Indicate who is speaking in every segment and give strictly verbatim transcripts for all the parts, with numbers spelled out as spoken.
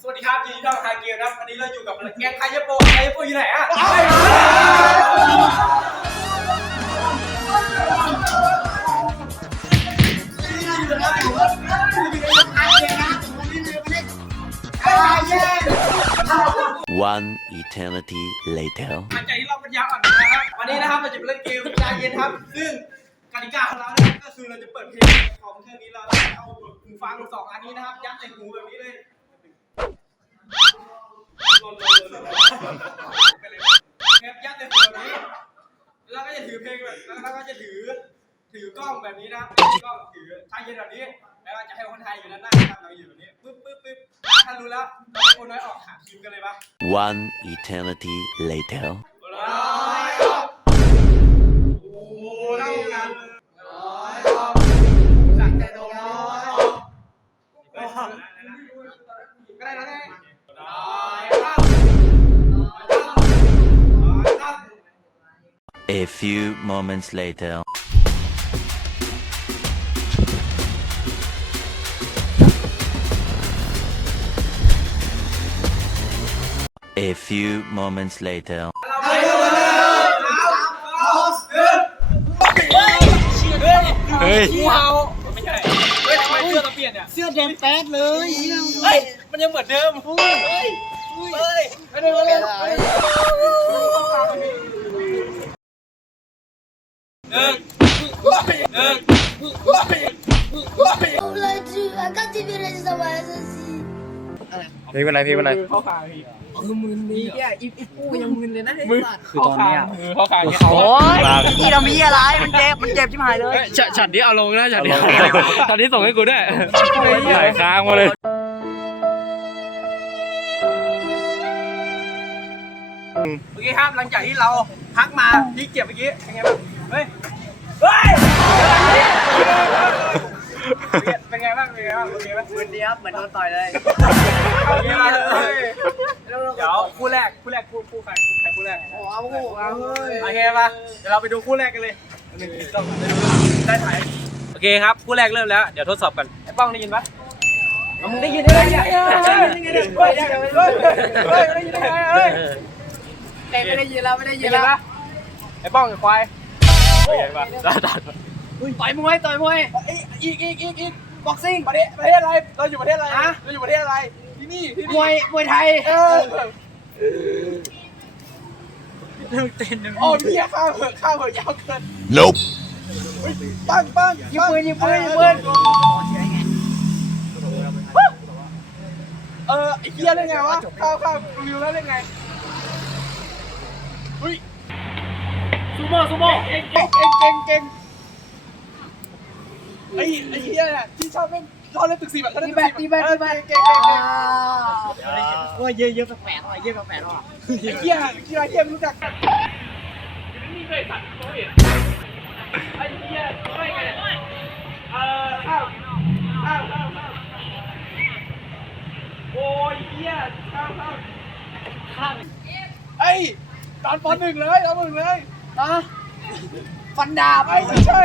Speaker 1: วัสดีครับยินดีต้อนรับเกมนะวันนี้เราอยู่กับแกงไคเยโปไคเยโปอยู่ไหนอ่ะ
Speaker 2: One eternity later
Speaker 1: หลังจากที่เราปัญญาอ่อนนะครับวันนี้นะครับเราจะเล่นเกมปัญญาเย็นครับซึ่งกติกาของเราเนี่ยก็คือเราจะเปิดเพลงของเครื่องนี้เราเอาหูฟังสองอันนี้นะครับยัดใส่หูแบบนี้เลยเนี่ยยัดใส่หูแบบนี้แล้วก็จะถือเพลงแบบแล้วก็จะถือถือกล้องแบบนี้นะครับถือกล้องถือชายเย็นแบบนี้แล้วก็จะให้คนไทยอยู่ด้านหน้านะครับเราอยู่แบบนี้ปึ๊บปึ๊บปึ๊บถ้ารู้แล้วเราจะคนน้อยออกหาทีมกันเลยปะ
Speaker 2: One eternity later
Speaker 1: ร้อยออกโอ้เท่ากันร้อยออกสั่งแต่ตรงร้อยออกก็ได้แล้วไงร้อยออกร้อยออก
Speaker 2: A few moments later A few moments later
Speaker 1: เฮ้ยงูเห่าไม่ใช่เฮ้ยทำไมเสื้อเราเปลี่ยนเนี่ยเสื้อแดงแป๊ดเลยเฮ้ยมันยังเหมือนเดิมเฮ้ยเฮ้ยเฮ้ยไม่ได้ไม่ได้หนึ่งหนึ่ง
Speaker 3: เพลงเป็นไรเพลงเป็นไร
Speaker 1: เข้าคางพี่
Speaker 4: คือมึนนี่แกอีอีปูยังมึนเลยนะไอ้สัตว์
Speaker 3: คือตอนเนี้ย
Speaker 1: มือเข้าคาง
Speaker 4: โอ้ยพี่เรามีอะไรมันเจ็บมันเจ็บชิบหายเลย
Speaker 3: ฉัดฉัดนี้เอาลงนะฉัดนี้ฉัดนี้ส่งให้กูด้วยถ่ายค้างมาเลย
Speaker 1: โอเคครับหลังจากที่เราพักมาที่เก็บเมื่อกี้เป็นไงบ้างเฮ้ยเฮ้ยเป็นไงบ้างเป็นไงบ้างโอเคไหม
Speaker 4: มึนดีครับเหมือนโดนต่อยเลย
Speaker 1: โอเคมาเลยเดี๋ยวคู่แรกคู่แรกคู่คู่ใครใครคู่แรก
Speaker 4: โอ้เอาโอ้เอาเฮ้ย
Speaker 1: โอเคมาเดี๋ยวเราไปดูคู่แรกกันเลยหนึ่งสองได้ถ่ายโอเคครับคู่แรกเริ่มแล้วเดี๋ยวทดสอบกันไอ้ป้องได้ยินปะมึงได้ยินได้ไงเฮ้ยเฮ้ยได้ยินได้ไงเฮ้ย
Speaker 4: เด็กไม่ได้ยินแล้วไม่ได้ยิ
Speaker 1: ได้
Speaker 4: น
Speaker 1: ยิ
Speaker 4: แล้
Speaker 1: น
Speaker 4: ว
Speaker 1: ปะไอ้ป้องกับควายเป็นไงปะได้ได้
Speaker 4: ต่อยมวยต่อยมวยอีกอีกอีกอีกบ็อกซิ่ง
Speaker 1: ประเทศประเทศอะไรเราอยู่ประเทศอะไรเราอยู่ประเทศอะไรที่นี่ที่
Speaker 4: ม
Speaker 1: นี่
Speaker 4: วยมวยไทย
Speaker 1: เออ
Speaker 4: เลิกเต้นนะ
Speaker 1: โอ้พี่ข้าวเผือกข้าวเผือกยาวเกิน
Speaker 2: Nope
Speaker 1: ปั้งปั้ง
Speaker 4: ยิงปืนยิงปืนยิงปืน
Speaker 1: เออไอ้เหี้ยเล่นไงวะข้าวข้าวรีวิวแล้วเล่นไงอุ้ย
Speaker 4: ซูโม่ซูโม่
Speaker 1: เก่งเก่งเก่งเก่งเก่งไอ้ไอ้เหี้ยเนี่ยที่ชอบเล่นชอบเล่นตึกสี่แบบเขาเล่น
Speaker 4: ตี
Speaker 1: ตึก
Speaker 4: แบ
Speaker 1: สี่
Speaker 4: ตตีแบตตีแบต
Speaker 1: เก่งเก่งเก่ง
Speaker 4: โอ้ยเยอะเยอะแปลกๆอ่ะเยอะแปลกๆอ่ะ
Speaker 1: ไอ้เหี้ยที่ไรเหี้ยไม่รู้จักกันนี่เคยสัตว์ตัวเห็นไอ้เหี้ยไม่ไงเออข้าวข้าวข้าวข้าวโอ้ยเหี้ยข้าวข้าวข้าวไอ้ตอนปหนึ่งเลยตอนปหนึ่งเลย
Speaker 4: อะฟันดาบ
Speaker 1: ไอ้ไม่ใช่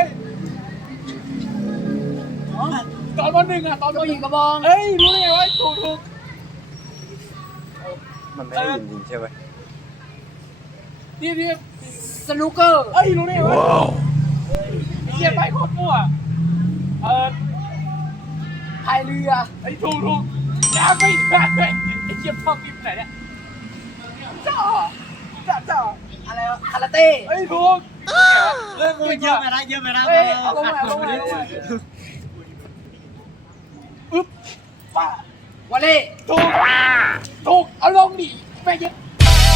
Speaker 1: ตอนปหนึ่งอะตอนป
Speaker 4: ตัว
Speaker 1: ห
Speaker 4: หญิ
Speaker 1: นึ่
Speaker 4: ง
Speaker 1: ง
Speaker 4: กระบอง
Speaker 1: เอ้ยรู้ได้ไงวะถูกถูก
Speaker 3: มันไม่ได้ยินจริงใช่ไหม
Speaker 1: นี่นี่
Speaker 4: สนุกเกอร์
Speaker 1: เอ้ยรู้ได้ไงวะไอ้เหี้ยไปโคตรมั่วเออ
Speaker 4: พายเรือ
Speaker 1: ไอ้ถูกถูกน้ำไม่ได้ไอ้เหี้ยพ่อกินไหนเนี่ยจ้าจ้าจ้า
Speaker 4: อะไรวะคาราเต้
Speaker 1: ไอ้ถูกเริ่มเยอะไปนะเยอะไปนะเฮ้ยเอาลงมาลงมาอึ๊บป้าว
Speaker 4: อลเล่
Speaker 1: ถูกถูกเอาลงดิแม่เยอะ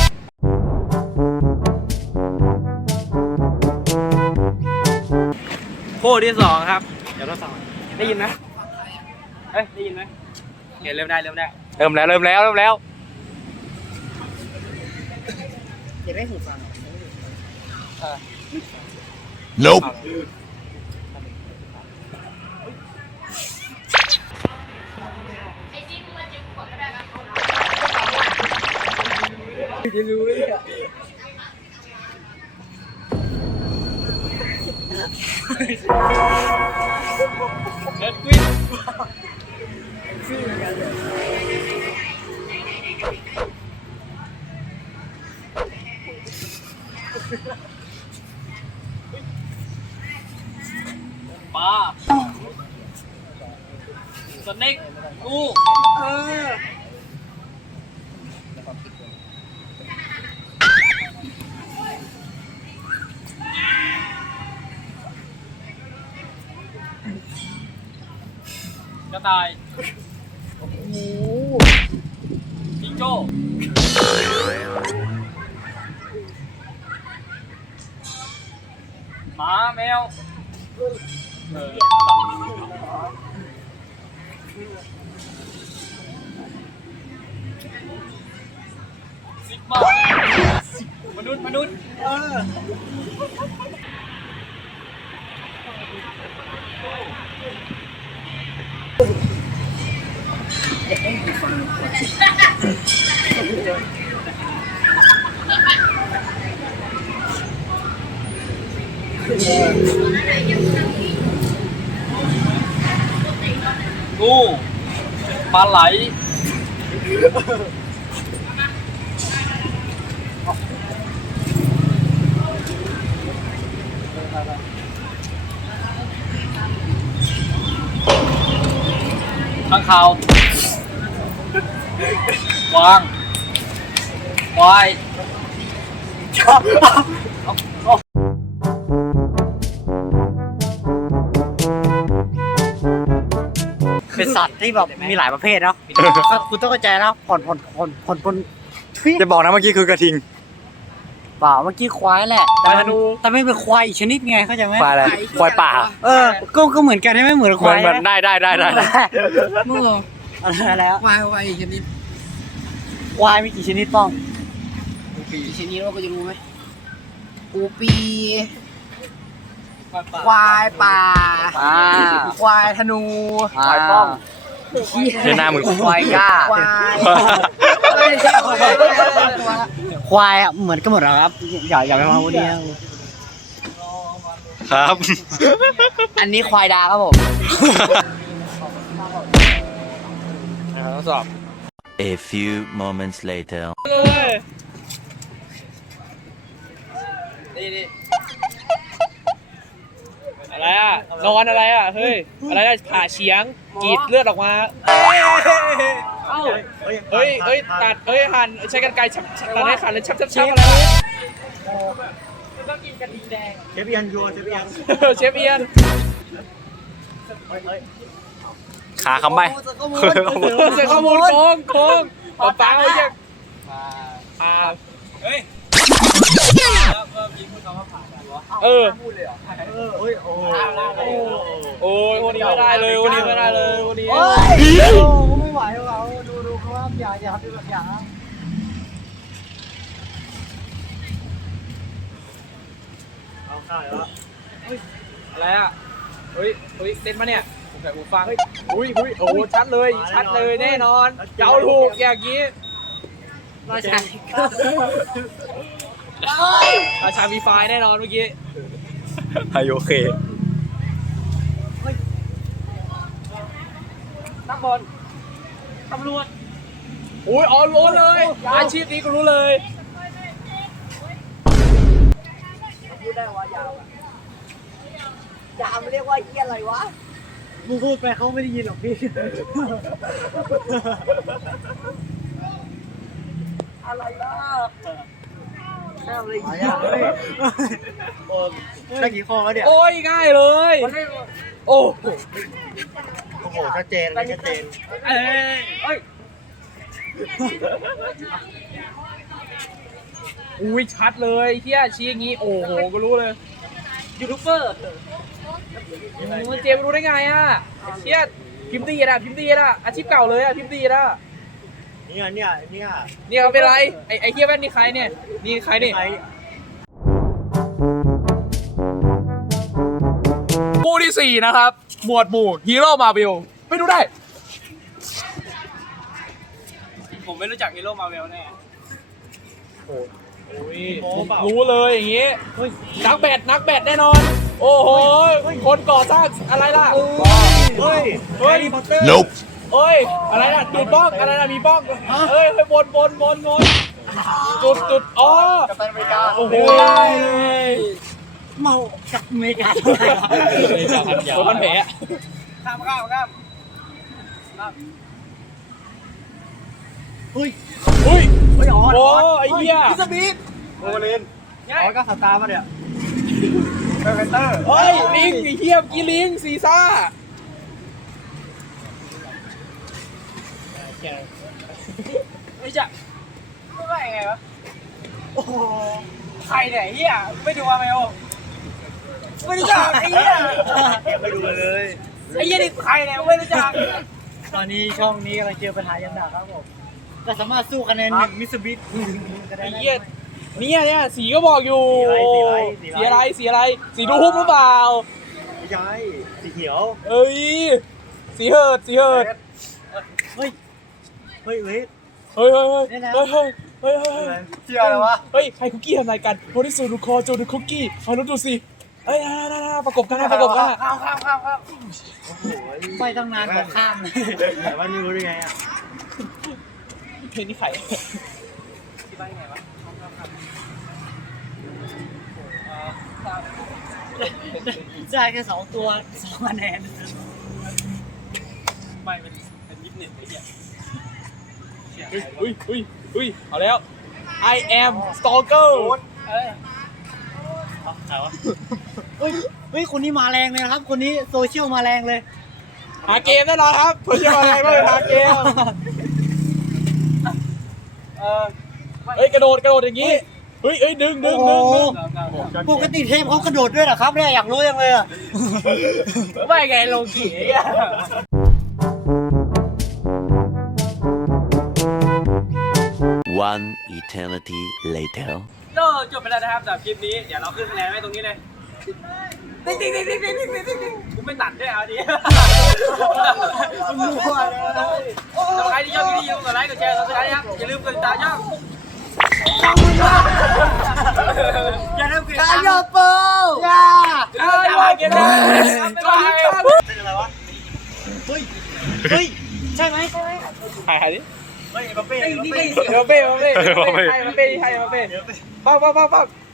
Speaker 1: คู่ที่สองครับเดี๋ยวทดสอบได้ยินไหมเฮ้ยได้ยินไหมเห็นเริ่มได้เริ่มได้
Speaker 3: เริ่มแล้วเริ่มแล้วเริ่มแล้ว
Speaker 4: เก็บไว้หูฟัง
Speaker 2: Nope
Speaker 4: จะรู้เลยอ่ะ
Speaker 1: เดินกุ้ย
Speaker 4: ชื่อเหมือนกันเลยเออ
Speaker 3: กระต่ายจิงโจ้หมาแมวซิกมามนุษย์มนุษย์
Speaker 4: เออ
Speaker 3: งูปลาไหลข้างคาววางควาย
Speaker 4: เป็นสัตว์ที่แบบมีหลายประเภทเนาะคุณต้องเข้าใจนะผ่อนผ่อนผ่อนผ่อนผ่อน
Speaker 5: จะบอกนะเมื่อกี้คือกระทิง
Speaker 4: เปล่าเมื่อกี้ควายแหละ แต่มันแต่ไม่เป็นควายอีกชนิดไงเข้าใจไหม
Speaker 5: ควายอะไรควายป่า
Speaker 4: เออ ก็ก็เหมือนกันใช่ไหมเหมือนค
Speaker 5: เหมือ
Speaker 4: วาน ย
Speaker 5: เหมือนได้ได้ได้ได้
Speaker 4: มึงอะไรแล้ว
Speaker 6: ควายควายอีกชนิด
Speaker 4: ควายมีกี่ชนิดป้อง
Speaker 6: อีกชนิดเราก็จะรู้ไหมปูปีควายป่า
Speaker 4: อ่า
Speaker 6: ควายธนู
Speaker 4: ควายป้อง
Speaker 5: เดี๋ยวหน้ามึง
Speaker 4: ควายกล้า
Speaker 6: ควายไม่ใช่ควายควาย
Speaker 4: ควายอ่ะเหมือนกันหมดเหรอครับ อย่าอย่าไปมาวันนี้
Speaker 5: ครับ
Speaker 4: อันนี้ควายดาครับผม
Speaker 5: ทดสอบ
Speaker 2: A few moments later.
Speaker 3: อะไรอ่ะนอนอะไรอ่ะเฮ้ยอะไรอ่ะผ่าเฉียงกรีดเลือดออกมาเอ้าเฮ้ยเฮ้ยตัดเฮ้ยหั่นใช้กรรไกรฉับตัดให้ขาดเลยชับชับชับอะไรวะต้องกินกระทิงแดง
Speaker 5: เชฟเอียนยัวเชฟเอียน
Speaker 3: เชฟเอียน
Speaker 5: ขาคำใบ
Speaker 3: เสียข้อมูลโกงโกงป้าป้าเขาเรียกอ่าเฮ้ยเออโอ้ยวันนี้ไม่ได้เลยวันนี้ไม่ได้เลยวันนี้
Speaker 4: ไม่ไหวเราดูดูเขาว่าอย่าอย่าทำแบบอย่าง
Speaker 3: อะไรอ่ะเฮ้ยเฮ้ยเต้นมาเนี่ยผมใส่หูฟังอุ้ยอุ้ยโอ้ชัดเลยชัดเลยแน่นอนเจ้าถูกอย่างนี้
Speaker 4: ราชา
Speaker 3: ราชามีไฟแน่นอนเมื่อกี้
Speaker 5: ไฮโอเค
Speaker 3: นักบอลตำรวจอุ้ยอ๋อรู้เลยอาชีพนี้ก็รู้เลย
Speaker 4: พูดได้ว่ายาวอะยาวมันเรียกว่าเยี่ยอะไรวะมึงพูดไปเขาไม่ได้ยินหรอกพี่ อะไรล่ะแค่อะไรเงี้ยโอ้ได้กี่ข้อแล้วเนี่ย
Speaker 3: โอ้ยง่ายเลยโอ้
Speaker 4: โอ้โหชัดเจนเลยชัดเจน
Speaker 3: เอ้ยเอ้ยอุ้ยชัดเลยเฮียชี้อย่างงี้โอ้โหก็รู้เลยยูทูบเบอร์มันเจมรู้ได้ไงอ่ะเฮียพิมพ์ตีอ่ะพิมพ์ตีอ่ะอาชีพเก่าเลยอ่ะพิมพ์ตีอ่ะ
Speaker 4: เนี่ยเนี่ยเนี่ย
Speaker 3: เนี่ยเขาเป็นไรไอไอเฮียแว่นนี่ใครเนี่ยนี่ใครนี่คู่ที่สี่นะครับหมวดหมู่ฮีโร่มาวิลไม่ดูได้ผมไม่รู้จักฮีโร่มาวิลแน่โอ้ยรู้เลยอย่างงี้นักแบดนักแบดแน่นอนโอ้โหคนก่อสร้างอะไรล่ะเฮ้ยเฮ้ย
Speaker 2: Nope.
Speaker 3: เอ้ยอะไรน่ะจุดบ้องอะไรน่ะมีบ้องเอ้ยไปบนบนบนบนจุดจุดอ๋อโอ้โห
Speaker 4: เมากับอเมริกา
Speaker 3: คนมันแผล
Speaker 1: ข้ามข้ามข้าม
Speaker 4: เฮ้ย
Speaker 3: อุ้ย
Speaker 4: เฮ้ยอ๋อ
Speaker 3: โอ้ไอ้เหี้ย
Speaker 4: พิซซ่าบีท
Speaker 1: โอเลน
Speaker 4: อ๋อก็สตาร์มาเนี่ย
Speaker 1: เบลเตอร์
Speaker 3: เฮ้ยลิงไอ้เหี้ยกี่ลิงซีซ่า
Speaker 1: ไม่จะไม่ว่ายังไงวะโอ้โหใครเนี่ยเฮียไม่ดูว่าไหมโอ้ไม่รู้จักไอ้เหี้ย
Speaker 4: ไม่ดูเลย
Speaker 1: ไอ้เหี้ยนี่ใครเนี่ยไม่รู้จัก
Speaker 4: ตอนนี้ช่องนี้กำลังเจอปัญหาอย่างหนักครับผมก็สามารถสู้คะแนนหนึ่งมิสบิทก็ได้
Speaker 3: ไอ้เหี้ยเนี่ยเนี่ยสีก็บอกอยู่
Speaker 4: สีอะไรสี
Speaker 3: สี
Speaker 4: อะไร
Speaker 3: อะไรสีอะไรสีดูฮุบหรือเปล่า
Speaker 4: ไม่ใช่สีเขียว
Speaker 3: เอ้ยสีเหิดสีเหิด
Speaker 4: เฮ้ยเฮ้ยเฮ้ย
Speaker 3: เฮ้ยเฮ้ยเฮ้ย
Speaker 4: เนี่ยนะ
Speaker 3: เฮ้ยเฮ้ยเฮ้ยเฮ้ย
Speaker 1: เชื่อแล้ววะ
Speaker 3: เฮ้ยใครคุกกี้ทำอะไรกันโพลิสูดูคอโจดูคุกกี้มาดูดูสิเอ้ยน่าน่าน่าประกบกันนะประกบกันนะ
Speaker 1: ข้ามข้ามข้ามข้าม
Speaker 4: ไปตั้งนานกว่าข้ามเลยแต่ว่าไม่รู้ได้ไงอ่ะ
Speaker 3: เพลงนี้ใคร
Speaker 1: ที่บ้านยังไงวะ
Speaker 4: ได้แค่สองตัวสองคะแนน
Speaker 1: ไม่เป็นเป็นยิปเน็ตไอ้เหี้ย
Speaker 3: อุ้ยอุ้ยอุ้ยเอาแล้ว I am stalker
Speaker 1: เอ้ย
Speaker 4: เฮ้ยเฮ้ยคนนี้มาแรงเลยนะครับ คนนี้โซเชียลมาแรงเลย
Speaker 3: หาเกมแน่นอนครับผมเชื่อว่าอะไรบ้างหาเกม
Speaker 1: เออ
Speaker 3: เฮ้ยกระโดดกระโดดอย่างงี้เฮ้ยเฮ้ยดึงดึงดึงดึง
Speaker 4: ปกติเทพเขากระโดดด้วยเหรอครับเนี่ยอยากรู้ยังเลยอ่ะ
Speaker 1: ไม่ไงโลกิไอ้เหี้ย
Speaker 2: One eternity later.
Speaker 1: ก็จบไปแล้วนะครับสำหรับคลิปนี้เดี๋ยวเราขึ้นคะแนนไว้ตรงนี้เลยติ๊งติ๊งติ๊งติ๊งติ๊งติ๊งติ๊งติ๊งกูไม่ตัดด้วยเอาดิมั่วเลยสำหรับใครที่ชอบคลิปนี้อย่าลืมกดไลค์กดแชร์กดซับสไครต์นะครับอย่าลืมกดติดตามช่องช่องมึงนะอย่าลืมกดติดตาม
Speaker 4: ยอเปิลย่า
Speaker 1: เอออย่ามาเก็บเลยบ๊ายบาย
Speaker 4: เป็นอะไรวะ เฮ้ย เฮ้ย ใช่ไหมใช่ไหม
Speaker 3: ถ่ายถ่ายดิ
Speaker 4: เฮ้ยเอ็มบัปเป้
Speaker 1: ติ๊ง
Speaker 4: เอ็ม
Speaker 1: ติ๊
Speaker 4: บั
Speaker 1: ง
Speaker 4: ปเป้
Speaker 3: เอเป้เอเป้เอเป้เอเป้เอเป้ปั๊บปั๊บปั๊บปั๊บ